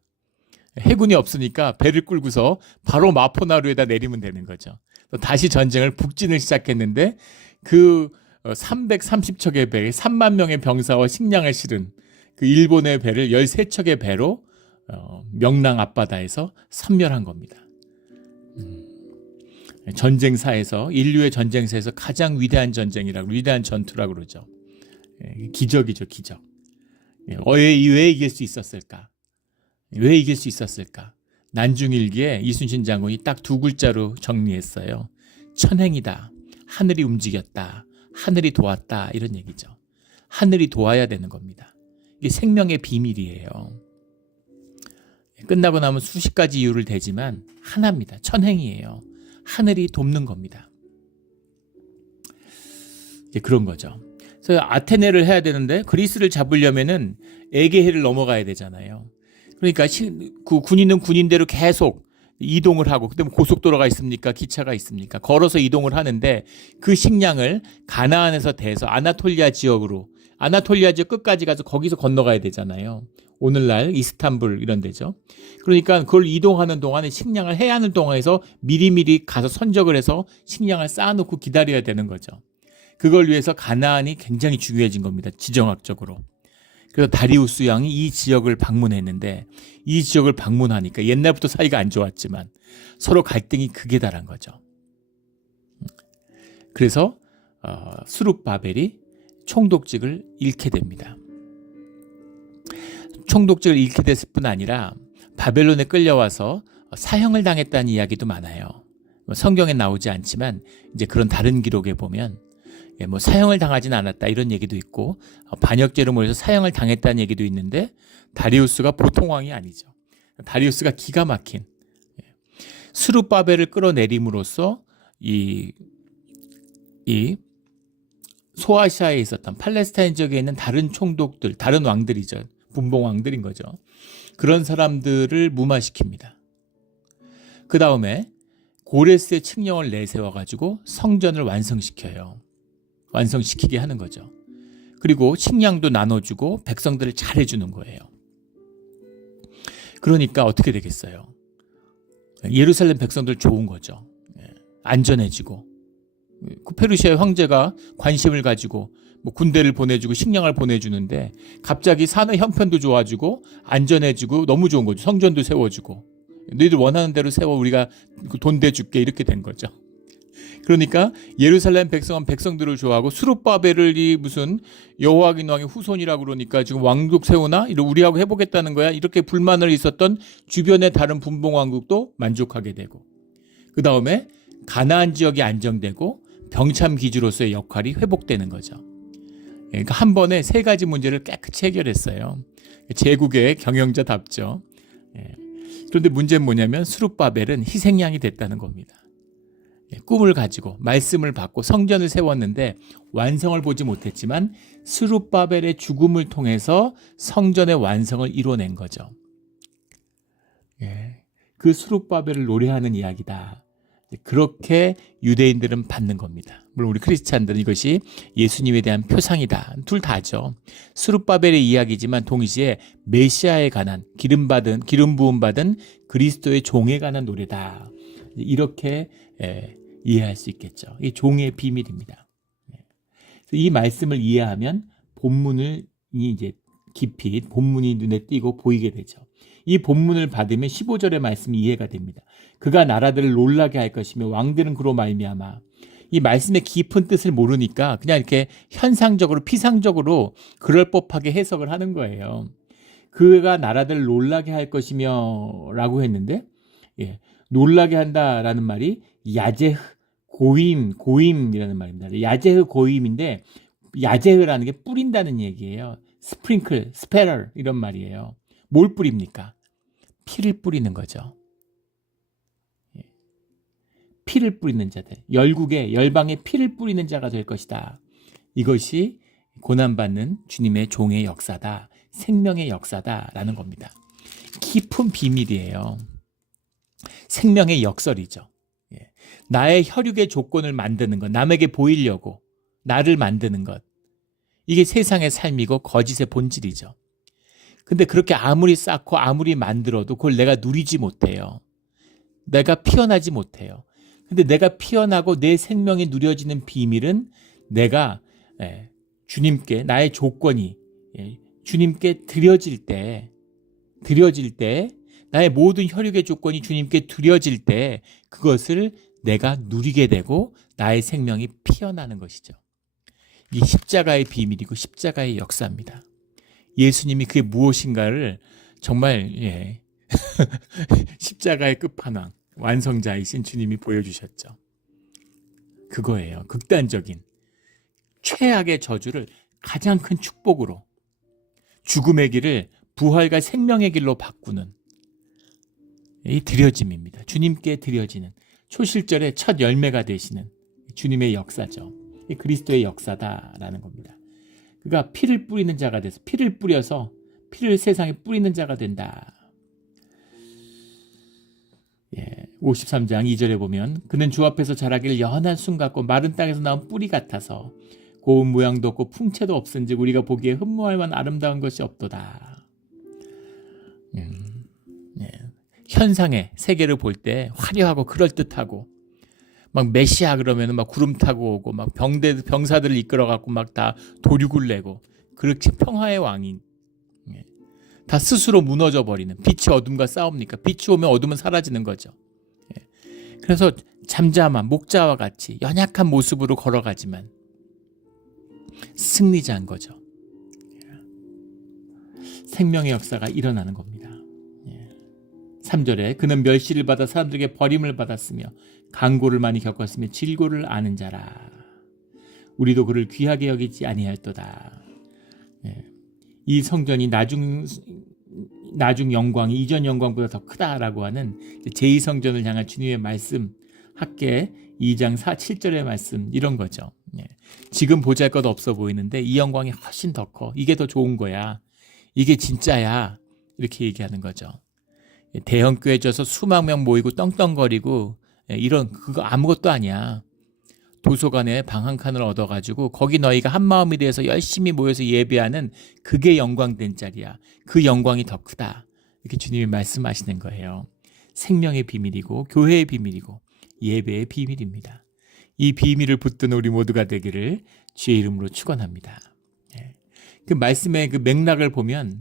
해군이 없으니까 배를 끌고서 바로 마포나루에다 내리면 되는 거죠. 다시 전쟁을 북진을 시작했는데 그 330척의 배, 3만 명의 병사와 식량을 실은 그 일본의 배를 13척의 배로 명랑 앞바다에서 섬멸한 겁니다. 전쟁사에서 인류의 전쟁사에서 가장 위대한 전쟁이라고 위대한 전투라고 그러죠. 기적이죠, 기적. 왜 이길 수 있었을까? 왜 이길 수 있었을까? 난중일기에 이순신 장군이 딱 두 글자로 정리했어요. 천행이다. 하늘이 움직였다. 하늘이 도왔다. 이런 얘기죠. 하늘이 도와야 되는 겁니다. 이게 생명의 비밀이에요. 끝나고 나면 수십 가지 이유를 대지만 하나입니다. 천행이에요. 하늘이 돕는 겁니다. 이제 그런 거죠. 그래서 아테네를 해야 되는데 그리스를 잡으려면은 에게해를 넘어가야 되잖아요. 그러니까 그 군인은 군인대로 계속 이동을 하고, 그때 고속도로가 있습니까? 기차가 있습니까? 걸어서 이동을 하는데 그 식량을 가나안에서 대서 아나톨리아 지역으로, 아나톨리아 지역 끝까지 가서 거기서 건너가야 되잖아요. 오늘날 이스탄불 이런 데죠. 그러니까 그걸 이동하는 동안에 식량을 해안을 통해서 미리미리 가서 선적을 해서 식량을 쌓아놓고 기다려야 되는 거죠. 그걸 위해서 가나안이 굉장히 중요해진 겁니다. 지정학적으로. 그래서 다리우스 왕이 이 지역을 방문했는데 이 지역을 방문하니까 옛날부터 사이가 안 좋았지만 서로 갈등이 극에 달한 거죠. 그래서 수룹바벨이 총독직을 잃게 됩니다. 총독직을 잃게 됐을 뿐 아니라 바벨론에 끌려와서 사형을 당했다는 이야기도 많아요. 성경에 나오지 않지만 이제 그런 다른 기록에 보면 뭐 사형을 당하진 않았다 이런 얘기도 있고 반역죄로 몰려서 사형을 당했다는 얘기도 있는데 다리우스가 보통 왕이 아니죠. 다리우스가 기가 막힌 수룹바벨을 끌어내림으로써 이 소아시아에 있었던 팔레스타인 지역에 있는 다른 총독들, 다른 왕들이죠. 분봉 왕들인 거죠. 그런 사람들을 무마시킵니다. 그 다음에 고레스의 칙령을 내세워가지고 성전을 완성시켜요. 완성시키게 하는 거죠. 그리고 식량도 나눠주고 백성들을 잘해주는 거예요. 그러니까 어떻게 되겠어요? 예루살렘 백성들 좋은 거죠. 안전해지고 그 페르시아의 황제가 관심을 가지고 뭐 군대를 보내주고 식량을 보내주는데 갑자기 사는 형편도 좋아지고 안전해지고 너무 좋은 거죠. 성전도 세워주고 너희들 원하는 대로 세워 우리가 돈 대줄게 이렇게 된 거죠. 그러니까 예루살렘 백성은 백성들을 좋아하고 수룹바벨을 이 무슨 여호와긴 왕의 후손이라고 그러니까 지금 왕국 세우나 우리하고 해보겠다는 거야 이렇게 불만을 있었던 주변의 다른 분봉 왕국도 만족하게 되고 그 다음에 가나안 지역이 안정되고 병참 기지로서의 역할이 회복되는 거죠. 그러니까 한 번에 세 가지 문제를 깨끗이 해결했어요. 제국의 경영자답죠. 그런데 문제는 뭐냐면 수룹바벨은 희생양이 됐다는 겁니다. 꿈을 가지고 말씀을 받고 성전을 세웠는데 완성을 보지 못했지만 스룹바벨의 죽음을 통해서 성전의 완성을 이뤄낸 거죠. 그 스룹바벨을 노래하는 이야기다. 그렇게 유대인들은 받는 겁니다. 물론 우리 크리스찬들은 이것이 예수님에 대한 표상이다. 둘 다죠. 스룹바벨의 이야기지만 동시에 메시아에 관한 기름 부음 받은 그리스도의 종에 관한 노래다. 이렇게 이해할 수 있겠죠. 이게 종의 비밀입니다. 이 말씀을 이해하면 본문을 이제 깊이 본문이 눈에 띄고 보이게 되죠. 이 본문을 받으면 15절의 말씀이 이해가 됩니다. 그가 나라들을 놀라게 할 것이며 왕들은 그로 말미암아. 이 말씀의 깊은 뜻을 모르니까 그냥 이렇게 현상적으로 피상적으로 그럴 법하게 해석을 하는 거예요. 그가 나라들을 놀라게 할 것이며 라고 했는데, 예, 놀라게 한다라는 말이 야제흐 고임이라는 말입니다. 야제흐 고임인데, 야제흐라는 게 뿌린다는 얘기예요. 스프링클, 스페럴 이런 말이에요. 뭘 뿌립니까? 피를 뿌리는 거죠. 예. 피를 뿌리는 자들, 열방에 피를 뿌리는 자가 될 것이다. 이것이 고난받는 주님의 종의 역사다. 생명의 역사다라는 겁니다. 깊은 비밀이에요. 생명의 역설이죠. 예. 나의 혈육의 조건을 만드는 것, 남에게 보이려고 나를 만드는 것, 이게 세상의 삶이고 거짓의 본질이죠. 근데 그렇게 아무리 쌓고 아무리 만들어도 그걸 내가 누리지 못해요. 내가 피어나지 못해요. 근데 내가 피어나고 내 생명이 누려지는 비밀은 내가 주님께 나의 조건이 주님께 드려질 때 나의 모든 혈육의 조건이 주님께 드려질 때 그것을 내가 누리게 되고 나의 생명이 피어나는 것이죠. 이 십자가의 비밀이고 십자가의 역사입니다. 예수님이 그게 무엇인가를 정말 십자가의 끝판왕 완성자이신 주님이 보여주셨죠. 그거예요. 극단적인 최악의 저주를 가장 큰 축복으로, 죽음의 길을 부활과 생명의 길로 바꾸는 이 드려짐입니다. 주님께 드려지는 초실절의 첫 열매가 되시는 주님의 역사죠. 이 그리스도의 역사다라는 겁니다. 그가 피를 뿌리는 자가 돼서 피를 뿌려서 피를 세상에 뿌리는 자가 된다. 53장 2절에 보면 그는 주 앞에서 자라기를 연한 순 같고 마른 땅에서 나온 뿌리 같아서 고운 모양도 없고 풍채도 없은즉 우리가 보기에 흠모할 만한 아름다운 것이 없도다. 현상의 세계를 볼 때 화려하고 그럴듯하고 막 메시아 그러면 막 구름 타고 오고 막 병사들을 이끌어 갖고 막 다 도륙을 내고 그렇게 평화의 왕인, 다 스스로 무너져 버리는, 빛이 어둠과 싸웁니까? 빛이 오면 어둠은 사라지는 거죠. 그래서 잠잠한 목자와 같이 연약한 모습으로 걸어가지만 승리자인 거죠. 생명의 역사가 일어나는 겁니다. 3절에 그는 멸시를 받아 사람들에게 버림을 받았으며 강고를 많이 겪었으며 질고를 아는 자라. 우리도 그를 귀하게 여기지 아니할도다. 이 성전이 나중 영광이 이전 영광보다 더 크다라고 하는 제2성전을 향한 주님의 말씀, 학계 2장 7절의 말씀, 이런 거죠. 지금 보잘것 없어 보이는데 이 영광이 훨씬 더 커. 이게 더 좋은 거야. 이게 진짜야. 이렇게 얘기하는 거죠. 대형 교회져서 수만 명 모이고 떵떵거리고 이런 그거 아무것도 아니야. 도서관에 방 한 칸을 얻어가지고 거기 너희가 한마음이 되어서 열심히 모여서 예배하는 그게 영광된 자리야. 그 영광이 더 크다. 이렇게 주님이 말씀하시는 거예요. 생명의 비밀이고 교회의 비밀이고 예배의 비밀입니다. 이 비밀을 붙드는 우리 모두가 되기를 주의 이름으로 축원합니다. 그 말씀의 그 맥락을 보면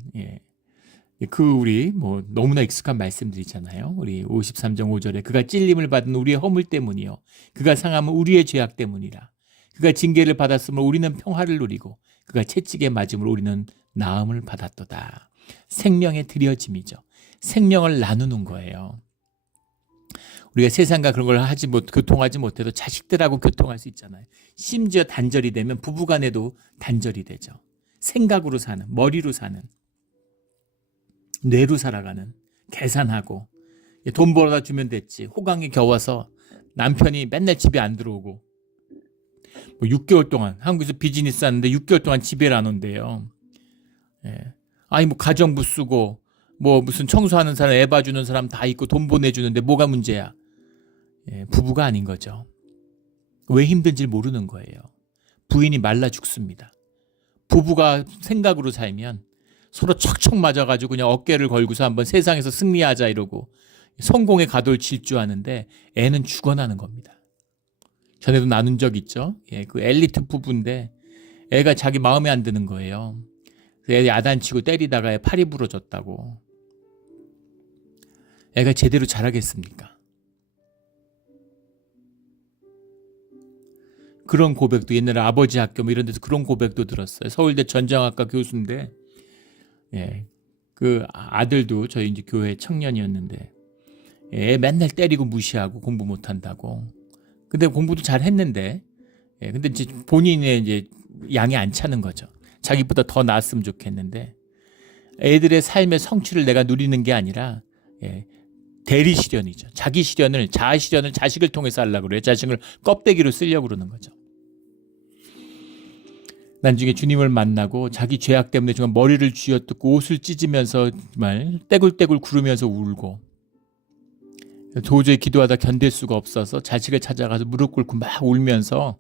우리 너무나 익숙한 말씀들이잖아요. 우리 53장 5절에 그가 찔림을 받은 우리의 허물 때문이요 그가 상함은 우리의 죄악 때문이라. 그가 징계를 받았으므로 우리는 평화를 누리고 그가 채찍에 맞음으로 우리는 나음을 받았도다. 생명의 드려짐이죠. 생명을 나누는 거예요. 우리가 세상과 그런 걸 교통하지 못해도 자식들하고 교통할 수 있잖아요. 심지어 단절이 되면 부부간에도 단절이 되죠. 생각으로 사는, 머리로 사는, 뇌로 살아가는, 계산하고 돈 벌어다 주면 됐지. 호강에 겨워서 남편이 맨날 집에 안 들어오고 6개월 동안 한국에서 비즈니스 하는데 6개월 동안 집에 안 온대요. 아니 가정부 쓰고 무슨 청소하는 사람, 애 봐주는 사람 다 있고 돈 보내주는데 뭐가 문제야? 부부가 아닌 거죠. 왜 힘든지 모르는 거예요. 부인이 말라 죽습니다. 부부가 생각으로 살면 서로 척척 맞아가지고 그냥 어깨를 걸고서 한번 세상에서 승리하자 이러고 성공의 가도를 질주하는데 애는 죽어나는 겁니다. 전에도 나눈 적 있죠. 그 엘리트 부부인데 애가 자기 마음에 안 드는 거예요. 애 야단치고 때리다가 애 팔이 부러졌다고. 애가 제대로 자라겠습니까? 그런 고백도 옛날에 아버지 학교 이런 데서 그런 고백도 들었어요. 서울대 전장학과 교수인데 그 아들도 저희 이제 교회 청년이었는데 애 맨날 때리고 무시하고 공부 못한다고. 근데 공부도 잘 했는데, 근데 이제 본인의 이제 양이 안 차는 거죠. 자기보다 더 나았으면 좋겠는데, 애들의 삶의 성취를 내가 누리는 게 아니라, 대리 실현이죠. 자기 실현을, 자아 실현을 자식을 통해서 하려고 그래요. 자식을 껍데기로 쓰려고 그러는 거죠. 나중에 주님을 만나고 자기 죄악 때문에 정말 머리를 쥐어뜯고 옷을 찢으면서 정말 떼굴떼굴 구르면서 울고, 도저히 기도하다 견딜 수가 없어서 자식을 찾아가서 무릎 꿇고 막 울면서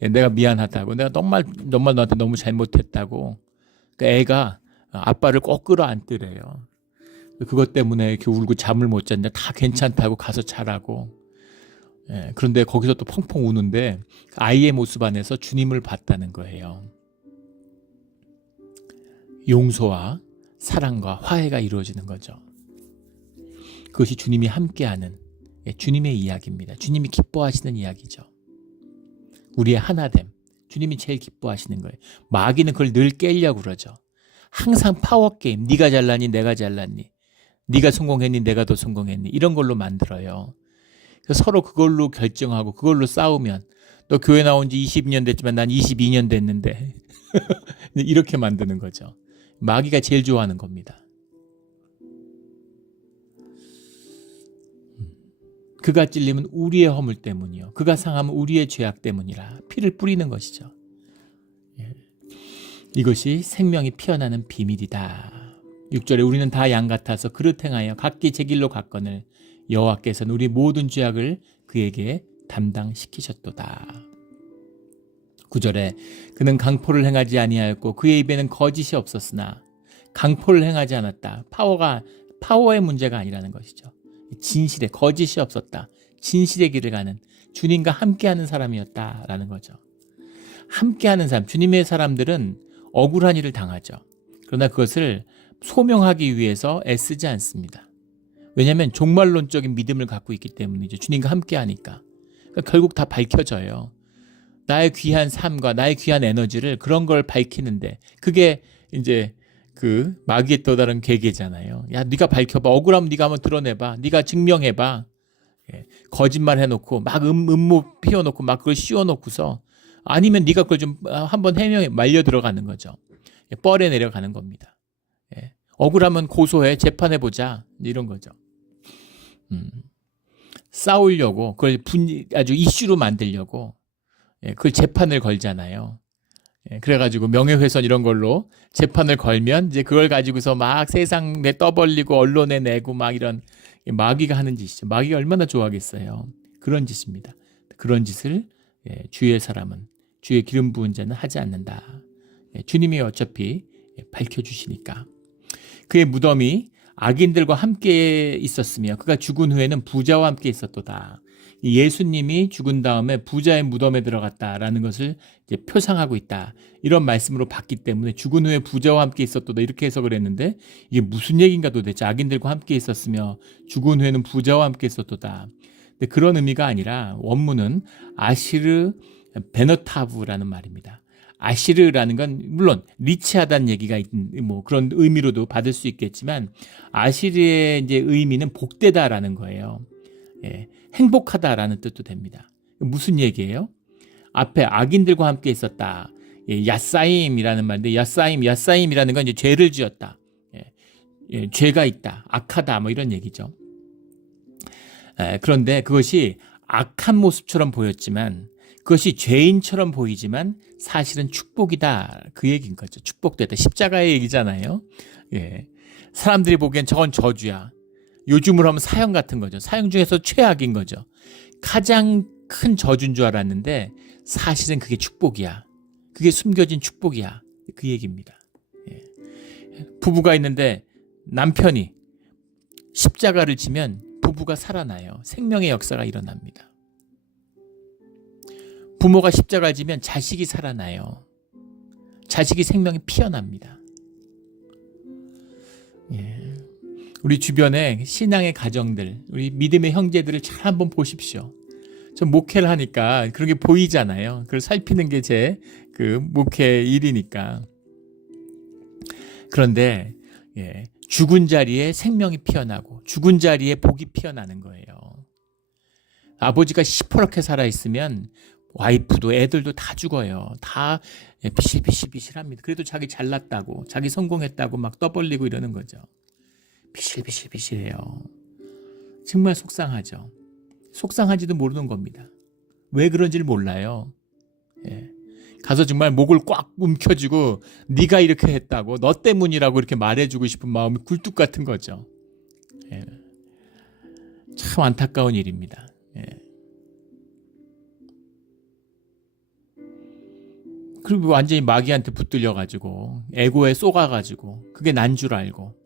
내가 미안하다고, 내가 정말 너한테 너무 잘못했다고. 그러니까 애가 아빠를 꼭 끌어안더래요. 그것 때문에 이렇게 울고 잠을 못 잤는데 다 괜찮다고 가서 자라고. 그런데 거기서 또 펑펑 우는데 아이의 모습 안에서 주님을 봤다는 거예요. 용서와 사랑과 화해가 이루어지는 거죠. 그것이 주님이 함께하는 주님의 이야기입니다. 주님이 기뻐하시는 이야기죠. 우리의 하나됨, 주님이 제일 기뻐하시는 거예요. 마귀는 그걸 늘 깨려고 그러죠. 항상 파워게임, 네가 잘났니 내가 잘났니, 네가 성공했니 내가 더 성공했니, 이런 걸로 만들어요. 서로 그걸로 결정하고 그걸로 싸우면, 너 교회 나온 지 20년 됐지만 난 22년 됐는데 이렇게 만드는 거죠. 마귀가 제일 좋아하는 겁니다. 그가 찔리면 우리의 허물 때문이요, 그가 상하면 우리의 죄악 때문이라 피를 뿌리는 것이죠. 이것이 생명이 피어나는 비밀이다. 6절에 우리는 다 양 같아서 그릇 행하여 각기 제 길로 갔거늘 여호와께서는 우리 모든 죄악을 그에게 담당시키셨도다. 9절에 그는 강포를 행하지 아니하였고 그의 입에는 거짓이 없었으나, 강포를 행하지 않았다. 파워의 문제가 아니라는 것이죠. 진실에 거짓이 없었다. 진실의 길을 가는 주님과 함께하는 사람이었다라는 거죠. 함께하는 사람, 주님의 사람들은 억울한 일을 당하죠. 그러나 그것을 소명하기 위해서 애쓰지 않습니다. 왜냐하면 종말론적인 믿음을 갖고 있기 때문이죠. 주님과 함께하니까. 그러니까 결국 다 밝혀져요. 나의 귀한 삶과 나의 귀한 에너지를, 그런 걸 밝히는데, 그게 이제 그 마귀의 또 다른 계계잖아요. 야, 네가 밝혀봐. 억울하면 네가 한번 드러내봐. 네가 증명해봐. 거짓말 해놓고 막 음모 피워놓고 막 그걸 씌워놓고서, 아니면 네가 그걸 좀 한번 해명해, 말려 들어가는 거죠. 뻘에 내려가는 겁니다. 억울하면 고소해, 재판해보자, 이런 거죠. 싸우려고, 그걸 아주 이슈로 만들려고 그걸 재판을 걸잖아요. 그래가지고 명예훼손 이런 걸로 재판을 걸면 이제 그걸 가지고서 막 세상에 떠벌리고 언론에 내고 막, 이런 마귀가 하는 짓이죠. 마귀가 얼마나 좋아하겠어요. 그런 짓입니다. 그런 짓을 주의 사람은, 주의 기름 부은 자는 하지 않는다. 주님이 어차피 밝혀주시니까. 그의 무덤이 악인들과 함께 있었으며 그가 죽은 후에는 부자와 함께 있었도다. 예수님이 죽은 다음에 부자의 무덤에 들어갔다라는 것을 이제 표상하고 있다, 이런 말씀으로 봤기 때문에 죽은 후에 부자와 함께 있었도다, 이렇게 해석을 했는데, 이게 무슨 얘기인가 도대체. 악인들과 함께 있었으며 죽은 후에는 부자와 함께 있었도다. 근데 그런 의미가 아니라 원문은 아시르 베너타브라는 말입니다. 아시르라는 건 물론 리치하다는 얘기가 뭐 그런 의미로도 받을 수 있겠지만, 아시르의 이제 의미는 복되다라는 거예요. 행복하다라는 뜻도 됩니다. 무슨 얘기예요? 앞에 악인들과 함께 있었다. 야사임이라는 말인데, 야사임이라는 건 이제 죄를 지었다. 죄가 있다, 악하다, 뭐 이런 얘기죠. 그런데 그것이 악한 모습처럼 보였지만, 그것이 죄인처럼 보이지만 사실은 축복이다, 그 얘기인 거죠. 축복되다. 십자가의 얘기잖아요. 사람들이 보기엔 저건 저주야. 요즘으로 하면 사형 같은 거죠. 사형 중에서 최악인 거죠. 가장 큰 저주인 줄 알았는데 사실은 그게 축복이야. 그게 숨겨진 축복이야, 그 얘기입니다. 부부가 있는데 남편이 십자가를 지면 부부가 살아나요. 생명의 역사가 일어납니다. 부모가 십자가를 지면 자식이 살아나요. 자식이 생명이 피어납니다. 우리 주변에 신앙의 가정들, 우리 믿음의 형제들을 잘 한번 보십시오. 전 목회를 하니까 그런 게 보이잖아요. 그걸 살피는 게 제 그 목회 일이니까. 그런데 죽은 자리에 생명이 피어나고 죽은 자리에 복이 피어나는 거예요. 아버지가 시퍼렇게 살아있으면 와이프도 애들도 다 죽어요. 다 비실비실비실합니다. 그래도 자기 잘났다고 자기 성공했다고 막 떠벌리고 이러는 거죠. 비실비실비실해요. 정말 속상하죠. 속상한지도 모르는 겁니다. 왜 그런지를 몰라요. 예. 가서 정말 목을 꽉 움켜쥐고 네가 이렇게 했다고 너 때문이라고 이렇게 말해주고 싶은 마음이 굴뚝 같은 거죠. 예. 참 안타까운 일입니다. 예. 그리고 완전히 마귀한테 붙들려가지고 에고에 쏘가가지고 그게 난 줄 알고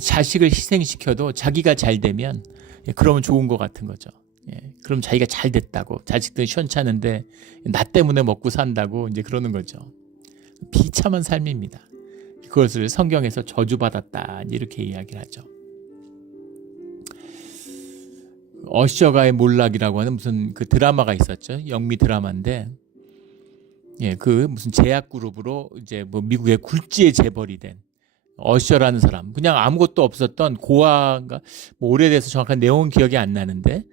자식을 희생시켜도 자기가 잘 되면 그러면 좋은 것 같은 거죠. 예, 그럼 자기가 잘 됐다고 자식들 시원찮은데 나 때문에 먹고 산다고 이제 그러는 거죠. 비참한 삶입니다. 그것을 성경에서 저주받았다 이렇게 이야기를 하죠. 어셔가의 몰락이라고 하는 무슨 그 드라마가 있었죠. 영미 드라마인데 예, 그 무슨 제약 그룹으로 이제 뭐 미국의 굴지의 재벌이 된 어셔라는 사람, 그냥 아무것도 없었던 고아가 뭐 오래돼서 정확한 내용은 기억이 안 나는데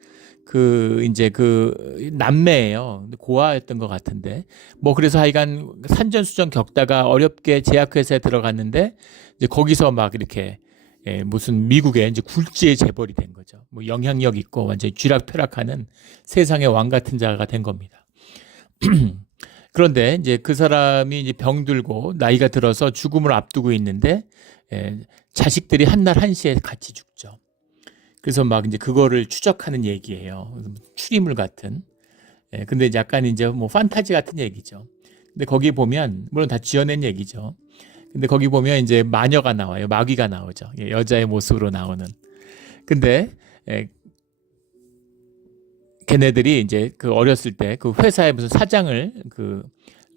그 이제 그 남매예요. 고아였던 것 같은데 뭐 그래서 하여간 산전수전 겪다가 어렵게 제약회사에 들어갔는데 이제 거기서 막 이렇게 예, 무슨 미국의 이제 굴지의 재벌이 된 거죠. 뭐 영향력 있고 완전히 쥐락펴락하는 세상의 왕 같은 자가 된 겁니다. 그런데 이제 그 사람이 이제 병들고 나이가 들어서 죽음을 앞두고 있는데 자식들이 한날 한시에 같이 죽죠. 그래서 막 이제 그거를 추적하는 얘기예요. 추리물 같은. 근데 약간 이제 뭐 판타지 같은 얘기죠. 근데 거기 보면 물론 다 지어낸 얘기죠. 근데 거기 보면 이제 마녀가 나와요. 마귀가 나오죠. 여자의 모습으로 나오는. 근데 걔네들이 이제 그 어렸을 때 그 회사의 무슨 사장을 그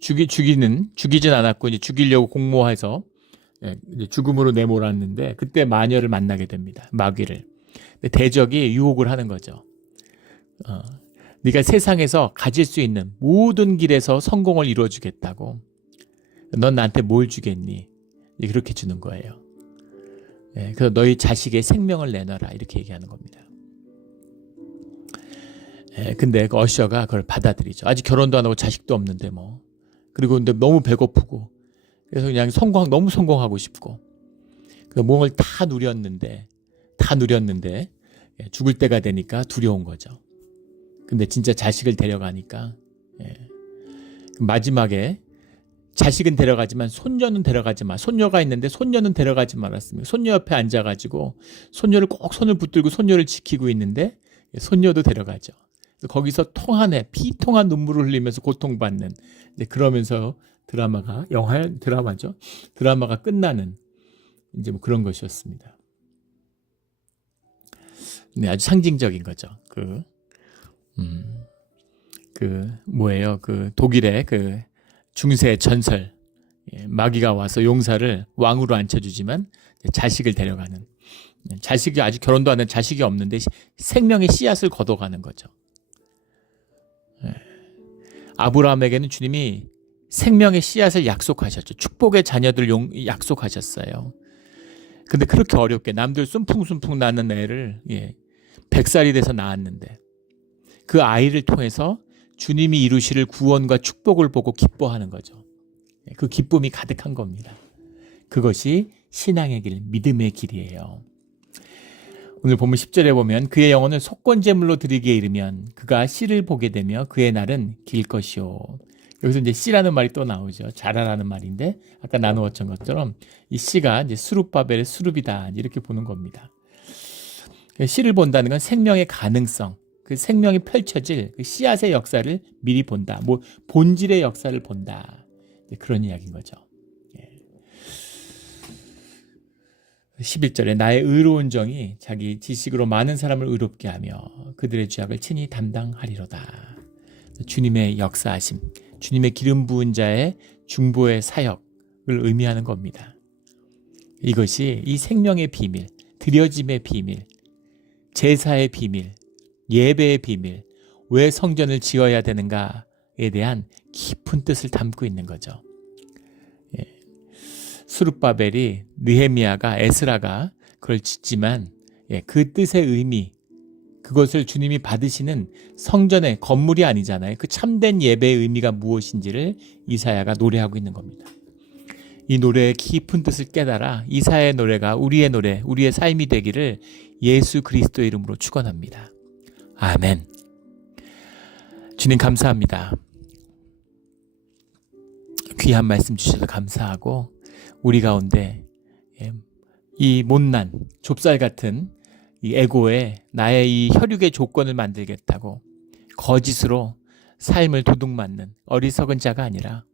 죽이진 않았고 이제 죽이려고 공모해서 이제 죽음으로 내몰았는데 그때 마녀를 만나게 됩니다. 마귀를. 근데 대적이 유혹을 하는 거죠. 네가 세상에서 가질 수 있는 모든 길에서 성공을 이루어주겠다고. 넌 나한테 뭘 주겠니? 그렇게 주는 거예요. 그래서 너희 자식의 생명을 내놔라 이렇게 얘기하는 겁니다. 근데 그 어셔가 그걸 받아들이죠. 아직 결혼도 안 하고 자식도 없는데 뭐. 그리고 근데 너무 배고프고 그래서 그냥 너무 성공하고 싶고 그 몸을 다 누렸는데 죽을 때가 되니까 두려운 거죠. 근데 진짜 자식을 데려가니까 마지막에 자식은 데려가지만 손녀는 데려가지 마. 손녀가 있는데 손녀는 데려가지 말았습니다. 손녀 옆에 앉아가지고 손녀를 꼭 손을 붙들고 손녀를 지키고 있는데 손녀도 데려가죠. 거기서 피통한 눈물을 흘리면서 고통받는 그러면서 드라마가 드라마죠. 드라마가 끝나는 이제 뭐 그런 것이었습니다. 네, 아주 상징적인 거죠. 뭐예요? 그 독일의 그 중세 전설 마귀가 와서 용사를 왕으로 앉혀주지만 자식을 데려가는 자식이 아직 결혼도 안 한 자식이 없는데 생명의 씨앗을 걷어가는 거죠. 아브라함에게는 주님이 생명의 씨앗을 약속하셨죠. 축복의 자녀들 약속하셨어요. 근데 그렇게 어렵게 남들 숨풍숨풍 나는 애를 100살이 돼서 낳았는데 그 아이를 통해서 주님이 이루실 구원과 축복을 보고 기뻐하는 거죠. 그 기쁨이 가득한 겁니다. 그것이 신앙의 길, 믿음의 길이에요. 오늘 본문 10절에 보면 그의 영혼을 속건제물로 드리기에 이르면 그가 씨를 보게 되며 그의 날은 길 것이요. 여기서 이제 씨라는 말이 또 나오죠. 자라라는 말인데 아까 나누었던 것처럼 이 씨가 이제 수룹바벨의 수룹이다 이렇게 보는 겁니다. 씨를 본다는 건 생명의 가능성, 그 생명이 펼쳐질 그 씨앗의 역사를 미리 본다. 뭐 본질의 역사를 본다. 그런 이야기인 거죠. 11절에 나의 의로운 정이 자기 지식으로 많은 사람을 의롭게 하며 그들의 죄악을 친히 담당하리로다. 주님의 역사하심, 주님의 기름 부은 자의 중보의 사역을 의미하는 겁니다. 이것이 이 생명의 비밀, 드려짐의 비밀, 제사의 비밀, 예배의 비밀, 왜 성전을 지어야 되는가에 대한 깊은 뜻을 담고 있는 거죠. 스룹바벨이, 느헤미야가, 에스라가 그걸 짓지만 그 뜻의 의미, 그것을 주님이 받으시는 성전의 건물이 아니잖아요. 그 참된 예배의 의미가 무엇인지를 이사야가 노래하고 있는 겁니다. 이 노래의 깊은 뜻을 깨달아 이사야의 노래가 우리의 노래, 우리의 삶이 되기를 예수 그리스도의 이름으로 축원합니다. 아멘. 주님 감사합니다. 귀한 말씀 주셔서 감사하고, 우리 가운데 이 못난 좁쌀 같은 이 에고에 나의 이 혈육의 조건을 만들겠다고 거짓으로 삶을 도둑맞는 어리석은 자가 아니라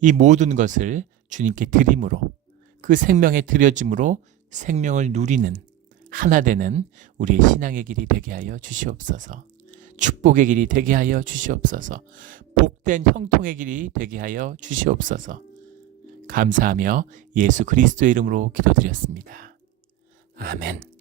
이 모든 것을 주님께 드림으로, 그 생명에 드려짐으로 생명을 누리는 하나 되는 우리의 신앙의 길이 되게 하여 주시옵소서. 축복의 길이 되게 하여 주시옵소서. 복된 형통의 길이 되게 하여 주시옵소서. 감사하며 예수 그리스도의 이름으로 기도드렸습니다. 아멘.